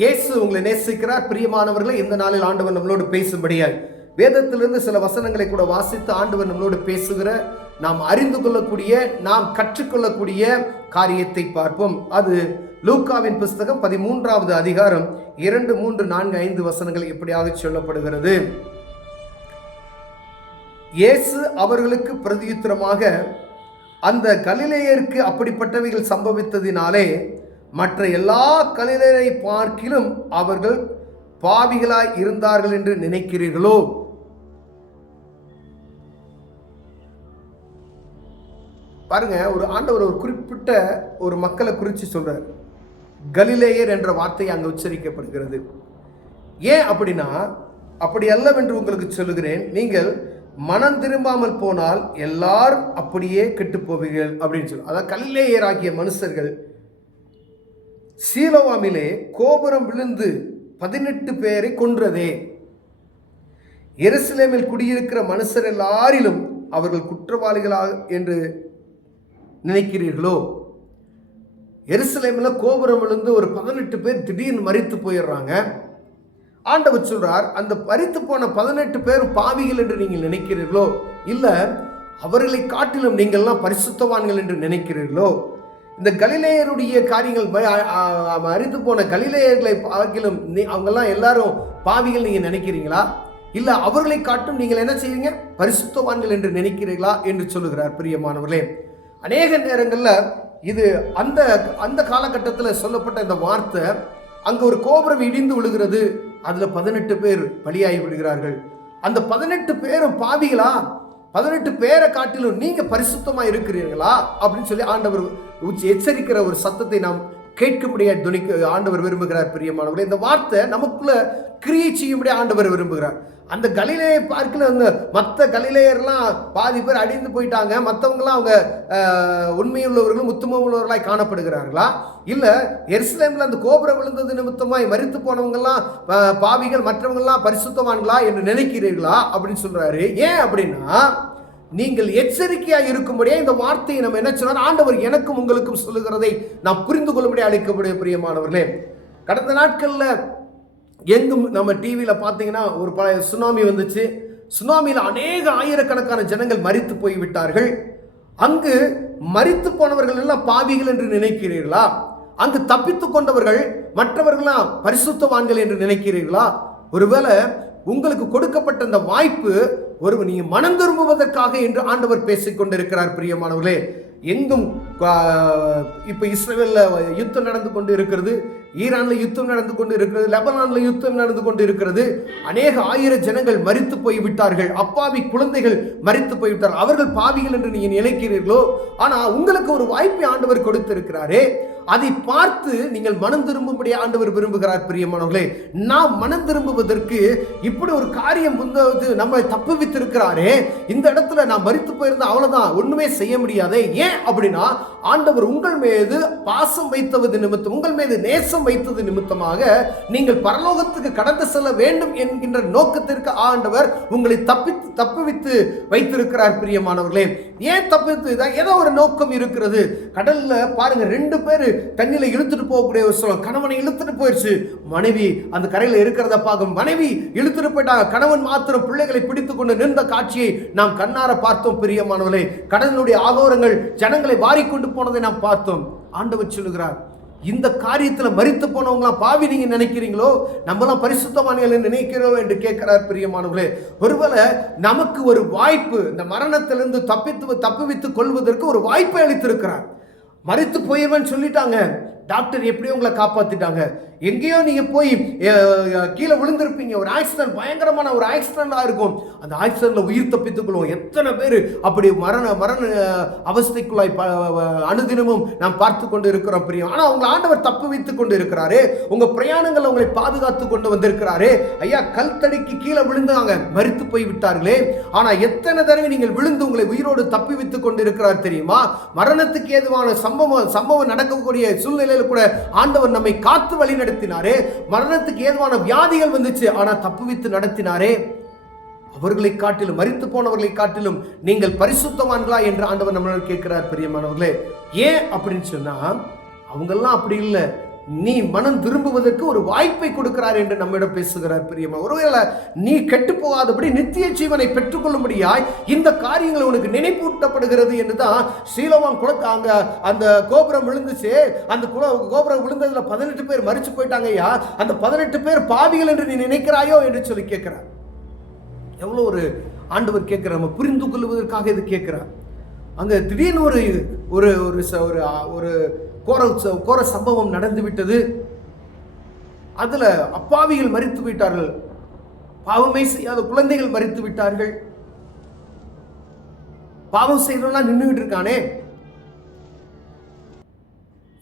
இயேசு உங்களை நேசிக்கிறார். பிரியமானவர்களை, இந்த நாளில் ஆண்டவர் நம்மளோடு பேசும்படியாய் வேதத்திலிருந்து சில வசனங்களை கூட வாசித்து ஆண்டவர் நம்மளோடு பேசுகிற, நாம் அறிந்து கொள்ளக்கூடிய, நாம் கற்றுக்கொள்ளக்கூடிய காரியத்தை பார்ப்போம். அது லூக்காவின் புஸ்தகம் 13வது அதிகாரம் 2, 3, 4, 5 வசனங்கள் இப்படியாக சொல்லப்படுகிறது. இயேசு அவர்களுக்கு பிரதியுத்தரமாக, அந்த கலிலேயருக்கு அப்படிப்பட்டவைகள் சம்பவித்ததினாலே மற்ற எல்லா கலிலேயரை பார்க்கிலும் அவர்கள் பாவிகளாய் இருந்தார்கள் என்று நினைக்கிறீர்களோ? பாருங்க, ஒரு ஆண்டவர் ஒரு குறிப்பிட்ட ஒரு மக்களை குறித்து சொல்றார். கலிலேயர் என்ற வார்த்தை அங்கே உச்சரிக்கப்படுகிறது. ஏன் அப்படின்னா, அப்படி அல்லவென்று உங்களுக்கு சொல்லுகிறேன், நீங்கள் மனம் திரும்பாமல் போனால் எல்லாரும் அப்படியே கெட்டு போவீர்கள் அப்படின்னு சொல்லி. அதாவது கலிலேயர் ஆகிய மனுஷர்கள் சீலோவாமிலே கோபுரம் விழுந்து 18 பேரை கொன்றதே. எருசலேமில் குடியிருக்கிற மனுஷர் எல்லாரிலும் அவர்கள் குற்றவாளிகளாக என்று நினைக்கிறீர்களோ? எருசலேமில் கோபுரம் விழுந்து ஒரு 18 பேர் திடீர்னு மரித்து போயிடுறாங்க. ஆண்டவர் சொல்றார், அந்த மரித்து போன 18 பேர் பாவிகள் என்று நீங்கள் நினைக்கிறீர்களோ? இல்லை, அவர்களை காட்டிலும் நீங்கள்லாம் பரிசுத்தவான்கள் என்று நினைக்கிறீர்களோ? இந்த கலிலேயருடைய காரியங்கள், மரித்து போன கலிலேயர்களை பார்க்கிலும் அவங்கெல்லாம் எல்லாரும் பாவிகள் நீங்கள் நினைக்கிறீங்களா? இல்லை, அவர்களை காட்டும் நீங்கள் என்ன செய்வீங்க? பரிசுத்தவான்கள் என்று நினைக்கிறீர்களா என்று சொல்லுகிறார். பிரியமானவர்களே, அநேக நேரங்களில் இது அந்த காலகட்டத்தில் சொல்லப்பட்ட இந்த வார்த்தை, அங்கே ஒரு கோபுரம் இடிந்து விழுகிறது, அதில் 18 பேர் பலியாகி விடுகிறார்கள். அந்த 18 பேரும் பாவிகளா? 18 பேரை காட்டிலும் நீங்க பரிசுத்தமா இருக்கிறீர்களா அப்படின்னு சொல்லி ஆண்டவர் எச்சரிக்கிற ஒரு சத்தத்தை நாம் கேட்கும்படியாக துணிக்க ஆண்டவர் விரும்புகிறார். பிரியமானவர்களே, இந்த வார்த்தை நமக்குள்ள கிரியை செய்யும்படியாக ஆண்டவர் விரும்புகிறார். அந்த கலிலேயை பார்க்கல, அந்த மற்ற கலிலேயர்லாம் பாதி பேர் அடிந்து போயிட்டாங்க, மற்றவங்களாம் அவங்க உண்மையுள்ளவர்களும் உத்தம உள்ளவர்களாய் காணப்படுகிறார்களா? இல்லை, எருசலேமில் அந்த கோபுரம் விழுந்தது நிமித்தமாய் மரித்து போனவங்கெல்லாம் பாவிகள், மற்றவங்கெல்லாம் பரிசுத்தவான்களா என்று நினைக்கிறீர்களா அப்படின்னு சொல்றாரு. ஏன் அப்படின்னா, நீங்கள் எச்சரிக்கையாக இருக்கும்படியே இந்த வார்த்தையை நம்ம என்ன சொன்னார், ஆண்டவர் எனக்கும் உங்களுக்கும் சொல்லுகிறதை நாம் புரிந்து கொள்ளும்படியே அழைக்கக்கூடிய பிரியமானவர்களே, கடந்த நாட்களில் எங்கும் நம்ம டிவியில் பார்த்தீங்கன்னா ஒரு சுனாமி வந்துச்சு. சுனாமியில் அநேக ஆயிரக்கணக்கான ஜனங்கள் மரித்து போய் விட்டார்கள். அங்கு மரித்து போனவர்கள் எல்லாம் பாவிகள் என்று நினைக்கிறீர்களா? அங்கு தப்பித்து கொண்டவர்கள் மற்றவர்களாம் பரிசுத்தவான்கள் என்று நினைக்கிறீர்களா? ஒருவேளை உங்களுக்கு கொடுக்கப்பட்ட அந்த வாய்ப்பு நீங்க மனம் திரும்புவதற்காக என்று ஆண்டவர் பேசிக் கொண்டிருக்கிறார். பிரியமானவர்களே, எங்கும் இப்ப இஸ்ரேல்ல யுத்தம் நடந்து கொண்டு இருக்கிறது, ஈரான்ல யுத்தம் நடந்து கொண்டு இருக்கிறது, லெபனான்ல யுத்தம் நடந்து கொண்டு இருக்கிறது. அநேக ஆயிரம் ஜனங்கள் மரித்து போய் விட்டார்கள், அப்பாவி குழந்தைகள் மரித்து போய்விட்டார்கள். அவர்கள் பாவிகள் என்று நீங்க நினைக்கிறீர்களோ? ஆனா உங்களுக்கு ஒரு வாய்ப்பை ஆண்டவர் கொடுத்திருக்கிறாரே, அதை பார்த்து நீங்கள் மனம் திரும்பும்படி ஆண்டவர் விரும்புகிறார். பிரியமானவர்களே, நாம் மனம் திரும்புவதற்கு இப்படி ஒரு காரியம் நம்மை தப்புவித்திருக்கிறாரே, இந்த இடத்துல நான் மரித்து போயிருந்தா அவ்வளவுதான், ஒண்ணுமே செய்ய முடியாதே. ஏன் அப்படின்னா, ஆண்டவர் உங்கள் மீது பாசம் வைத்தது நிமித்தம், உங்கள் மீது நேசம் வைத்தது நிமித்தமாக நீங்கள் பரலோகத்துக்கு கடந்து செல்ல வேண்டும் என்கின்ற நோக்கத்திற்கு ஆண்டவர் உங்களை தப்புவித்து வைத்திருக்கிறார். பிரியமானவர்களே, ஏன் தப்புவித்து? ஏதோ ஒரு நோக்கம் இருக்கிறது. கடல்ல பாருங்க, 2 பேர் தண்ணியில இழுத்துட்டு போகக்கூடிய ஒரு சொல்லம், கணவனை இழுத்துட்டு போயிடுச்சு. மனைவி அந்த கரையில இருக்கிறத பார்க்கும், மனைவி இழுத்துட்டு போயிட்டாங்க, கணவன் மாத்திரம் பிள்ளைகளை பிடித்துக் கொண்டு நின்ற காட்சியை நாம் கண்ணார பார்த்தோம். பிரியமானவர்களே, கடலினுடைய ஆகோரங்கள் ஜனங்களை வாரிக்கொண்டு போனதை நாம் பார்த்தோம். ஆண்டவர் சொல்லுகிறார், இந்த காரியத்துல மரித்து போனவங்களாம் பாவி நீங்க நினைக்கிறீங்களோ? நம்மளாம் பரிசுத்தவான்கள் நினைக்கிறோம் என்று கேட்கிறார். பிரியமானவர்களே, ஒருவேளை நமக்கு ஒரு வாய்ப்பு, இந்த மரணத்திலிருந்து தப்புவித்துக் கொள்வதற்கு ஒரு வாய்ப்பை அளித்திருக்கிறார். மரித்து போயவன் சொல்லிட்டாங்க, டாக்டர் எப்படியோ உங்களை காப்பாத்திட்டாங்க. எங்கேயோ நீங்க போய் கீழே விழுந்திருப்பீங்க, ஒரு ஆக்சிடென்ட், பயங்கரமான ஒரு ஆக்சிடென்டா இருக்கும். அந்த ஆக்சிடென்ட்ல உயிர் தப்பித்துக் கொள்வோம். எத்தனை பேர் அப்படி மரண அவஸ்தைக்குள்ளாய் அனுதினமும் நாம் பார்த்து கொண்டு இருக்கிறோம். பிரியம், ஆனா உங்களை ஆண்டவர் தப்பு வைத்துக் கொண்டு இருக்கிறாரு. உங்க பிரயாணங்கள் உங்களை பாதுகாத்து கொண்டு வந்திருக்கிறாரு. ஐயா, கல் தடிக்கு கீழே விழுந்தாங்க, மரித்து போய் விட்டார்களே, ஆனா எத்தனை தடவை நீங்கள் விழுந்து உங்களை உயிரோடு தப்பி வைத்துக் கொண்டு இருக்கிறார் தெரியுமா? மரணத்துக்கு ஏதுவான சம்பவம் நடக்கக்கூடிய சூழ்நிலையில கூட ஆண்டவர் நம்மை காத்து வழி நடத்தினாரே. மரணத்துக்கு ஏதுவான வியாதிகள் வந்துச்சு, ஆனா தப்புவித்து நடத்தினாரே. அவர்களை காட்டிலும், மரித்து போனவர்களை காட்டிலும் நீங்கள் பரிசுத்தவான்களா என்று ஆண்டவர் நம்மளோட கேட்கிறார். பிரியமானவர்களே, ஏன் அப்படின்னு சொன்னா, அவங்கெல்லாம் அப்படி இல்லை. நீ மனம் திரும்புவதற்கு ஒரு வாய்ப்பை கொடுக்கிறார் என்று நம்மிடம் பேசுகிறார் பிரியமா. ஒருவேளை நீ கெட்டு போகாதபடி நித்திய ஜீவனை பெற்றுக்கொள்ளும்படியாய் இந்த காரியங்கள் உனக்கு நினைப்பூட்டப்படுகிறது என்றுதான் சீலோவான் குளத்தை அங்க அந்த கோபுரம் விழுந்துச்சு. அந்த கோபுரம் விழுந்ததுல 18 பேர் மரிச்சு போயிட்டாங்க. ஐயா, அந்த 18 பேர் பாவிகள் என்று நீ நினைக்கிறாயோ என்று சொல்லி கேட்கிறார். எவ்வளவு ஒரு ஆண்டவர் கேட்கிறார், நம்ம புரிந்து கொள்வதற்காக இது கேட்கிறார். அங்க திடீர்னு ஒரு ஒரு ஒரு கோர சம்பவம் நடந்து விட்டது. அதுல அப்பாவிகள் மரித்து விட்டார்கள், பாவமே செய்யாத குழந்தைகள் மரித்து விட்டார்கள். பாவம் செய்யறவனா நின்றுகிட்டு இருக்கானே.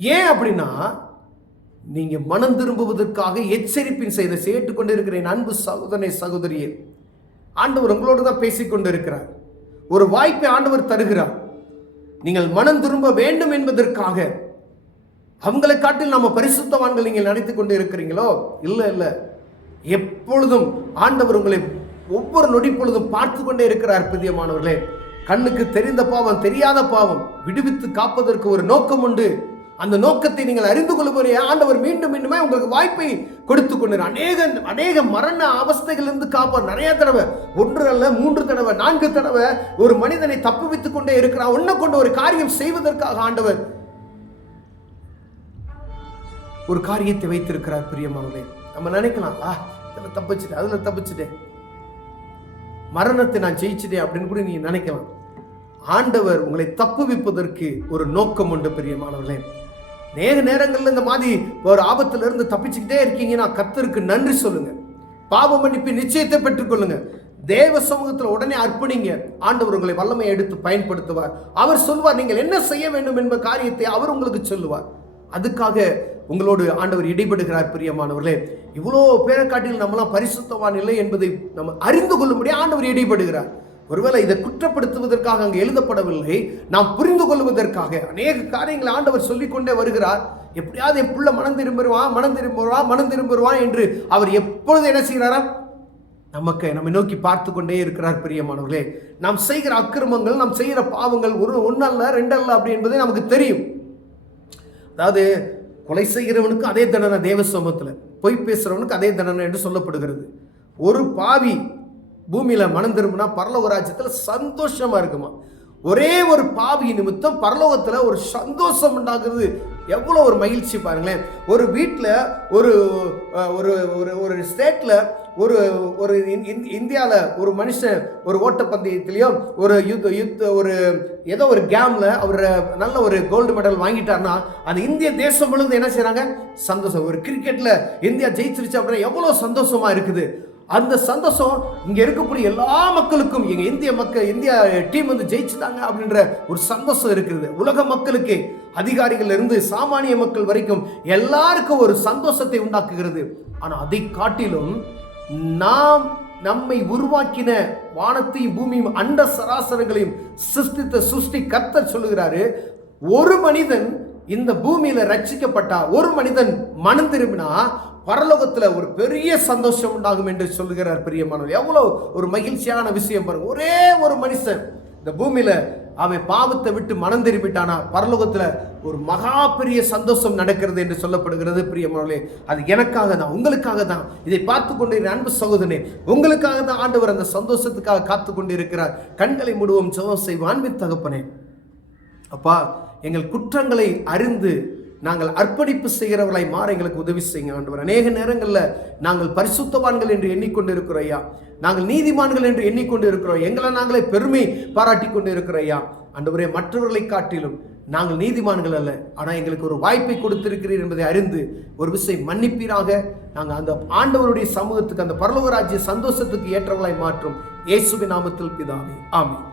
ஏன் அப்படின்னா, நீங்க மனம் திரும்புவதற்காக எச்சரிப்பின் செய்த கேட்டுக்கொண்டிருக்கிறேன் அன்பு சகோதரனே சகோதரியே. ஆண்டவர் உங்களோடு தான் பேசிக்கொண்டு இருக்கிறார். ஒரு வாய்ப்பை ஆண்டவர் தருகிறார். நீங்கள் மனம் திரும்ப வேண்டும் என்பதற்காக. அவங்களை காட்டில் நம்ம பரிசுத்தவான்கள் நீங்கள் நினைத்துக் கொண்டு இருக்கிறீங்களோ? இல்லை. எப்பொழுதும் ஆண்டவர் உங்களை ஒவ்வொரு நொடி பொழுதும் பார்த்து கொண்டே இருக்கிறார். பிரியமானவர்களே, கண்ணுக்கு தெரிந்த பாவம் தெரியாத பாவம் விடுவித்து காப்பதற்கு ஒரு நோக்கம் உண்டு. அந்த நோக்கத்தை நீங்கள் அறிந்து கொள்ளும்போது ஆண்டவர் மீண்டும் மீண்டுமே உங்களுக்கு வாய்ப்பை கொடுத்து கொண்டு அநேக மரண அவஸ்தைகளிலிருந்து காப்பார். நிறைய தடவை, 1 அல்ல 3 தடவை 4 தடவை ஒரு மனிதனை தப்புவித்துக் கொண்டே இருக்கிறார். உன்னை கொண்டு ஒரு காரியம் செய்வதற்காக ஆண்டவர் ஒரு காரியத்தை வைத்திருக்கிறார். பிரியமானவர்களே, நம்ம நினைக்கலாம், இதுல தப்பிச்சுட்டேன், அதுல தப்பிச்சுட்டேன், மரணத்தை நான் ஜெயிச்சுட்டேன் அப்படின்னு கூட நீங்க நினைக்கலாம். ஆண்டவர் உங்களை தப்புவிப்பதற்கு ஒரு நோக்கம் உண்டு. பிரியமானவர்களே, நேரங்கள்ல இந்த மாதிரி ஒரு ஆபத்துல இருந்து தப்பிச்சுக்கிட்டே இருக்கீங்கன்னா கர்த்தருக்கு நன்றி சொல்லுங்க. பாவ மன்னிப்பு நிச்சயத்தை பெற்றுக்கொள்ளுங்க. தேவ சமூகத்தில் உடனே அர்ப்பணிங்க. ஆண்டவர் உங்களை வல்லமையை எடுத்து பயன்படுத்துவார். அவர் சொல்வார் நீங்கள் என்ன செய்ய வேண்டும் என்ப காரியத்தை அவர் உங்களுக்கு சொல்லுவார். அதுக்காக உங்களோடு ஆண்டவர் இடைபடுகிறார். பிரியமானவர்களே, இவ்வளோ பேரை காட்டில் நம்மளாம் பரிசுத்தவான் இல்லை என்பதை நம்ம அறிந்து கொள்ளும்படி ஆண்டவர் இடைபடுகிறார். ஒருவேளை இதை குற்றப்படுத்துவதற்காக அங்கு எழுதப்படவில்லை, நாம் புரிந்து கொள்வதற்காக அநேக காரியங்களை ஆண்டவர் சொல்லிக்கொண்டே வருகிறார். எப்படியாவது என் புள்ள மனம் திரும்புவான் என்று அவர் எப்பொழுது என்ன செய்கிறாரா? நம்மை நோக்கி பார்த்து கொண்டே இருக்கிறார். பிரியமானவர்களே, நாம் செய்கிற அக்கிரமங்கள், நாம் செய்கிற பாவங்கள் 1 அல்ல 2 அல்ல அப்படி என்பதை நமக்கு தெரியும். அதாவது கொலை செய்கிறவனுக்கு அதே தண்டனை தேவ சமூகத்தில், பொய் பேசுறவனுக்கு அதே தண்டனை என்று சொல்லப்படுகிறது. ஒரு பாவி பூமியில மனம் திரும்பினா பரலோக ராஜ்யத்துல சந்தோஷமா இருக்குமா. ஒரே ஒரு பாவி நிமித்தம் பரலோகத்துல ஒரு சந்தோஷம் உண்டாகிறது. எவ்வளவு ஒரு மகிழ்ச்சி பாருங்களேன். ஒரு வீட்டில் ஒரு ஒரு ஸ்டேட்ல ஒரு இந்தியாவில் ஒரு மனுஷன் ஒரு ஓட்டப்பந்தயத்திலையும் ஒரு ஏதோ ஒரு கேம்ல அவர் நல்ல ஒரு கோல்டு மெடல் வாங்கிட்டார்னா அந்த இந்திய தேசம் முழுவதும் என்ன செய்யறாங்க? சந்தோஷம். ஒரு கிரிக்கெட்ல இந்தியா ஜெயிச்சிருச்சு அப்படின்னா எவ்வளவு சந்தோஷமா இருக்குது. அந்த சந்தோஷம் இங்க இருக்கக்கூடிய எல்லா மக்களுக்கும், எங்க இந்தியா டீம் வந்து ஜெயிச்சுட்டாங்க அப்படின்ற ஒரு சந்தோஷம் இருக்குது. உலக மக்களுக்கு, அதிகாரிகள் இருந்து சாமானிய மக்கள் வரைக்கும் எல்லாருக்கும் ஒரு சந்தோஷத்தை உண்டாக்குகிறது. ஆனா அதை காட்டிலும் நம்மை உருவாக்கின வானத்தையும் பூமியும் அண்ட சராசரங்களையும் சிருஷ்டி கர்த்தர் சொல்லுகிறாரு, ஒரு மனிதன் இந்த பூமியில ரட்சிக்கப்பட்டா, ஒரு மனிதன் மனம் திரும்பினா பரலோகத்துல ஒரு பெரிய சந்தோஷம் உண்டாகும் என்று சொல்லுகிறார். பிரியமானவர்களே, எவ்வளவு ஒரு மகிழ்ச்சியான விஷயம் பாருங்க. ஒரே ஒரு மனுஷன் இந்த பூமியில அவன் பாவத்தை விட்டு மனம் திரும்பிட்டானா பரலோகத்துல ஒரு மகா பெரிய சந்தோஷம் நடக்கிறது என்று சொல்லப்படுகிறது. பிரியமானவர்களே, அது எனக்காக தான், உங்களுக்காக தான். இதை பார்த்து கொண்டு அன்பு சகோதரனே, உங்களுக்காக தான் ஆண்டவர் அந்த சந்தோஷத்துக்காக காத்து கொண்டு இருக்கிறார். கண்களை மூடுவோம், ஜெபம் செய்வோம். அன்பின் தகப்பனே, அப்பா, எங்கள் குற்றங்களை அறிந்து நாங்கள் அர்ப்பணிப்பு செய்கிறவர்களாய் மாற எங்களுக்கு உதவி செய்யுங்க ஆண்டவர். அநேக நேரங்களில் நாங்கள் பரிசுத்தவான்கள் என்று எண்ணிக்கொண்டு இருக்கிறோம் ஐயா, நாங்கள் நீதிமான்கள் என்று எண்ணிக்கொண்டு இருக்கிறோம், எங்களை நாங்களே பெருமை பாராட்டி கொண்டு இருக்கிறோம் ஐயா. ஆண்டவரே, மற்றவர்களை காட்டிலும் நாங்கள் நீதிமான்கள் அல்ல, ஆனால் எங்களுக்கு ஒரு வாய்ப்பை கொடுத்திருக்கிறீர் என்பதை அறிந்து ஒரு விஷயம் மன்னிப்பீராக. நாங்கள் அந்த ஆண்டவருடைய சமூகத்துக்கு, அந்த பரலோக ராஜ்ய சந்தோஷத்துக்கு ஏற்றவர்களாய் மாற்றும். இயேசுவின் நாமத்தில் பிதாவே, ஆமென்.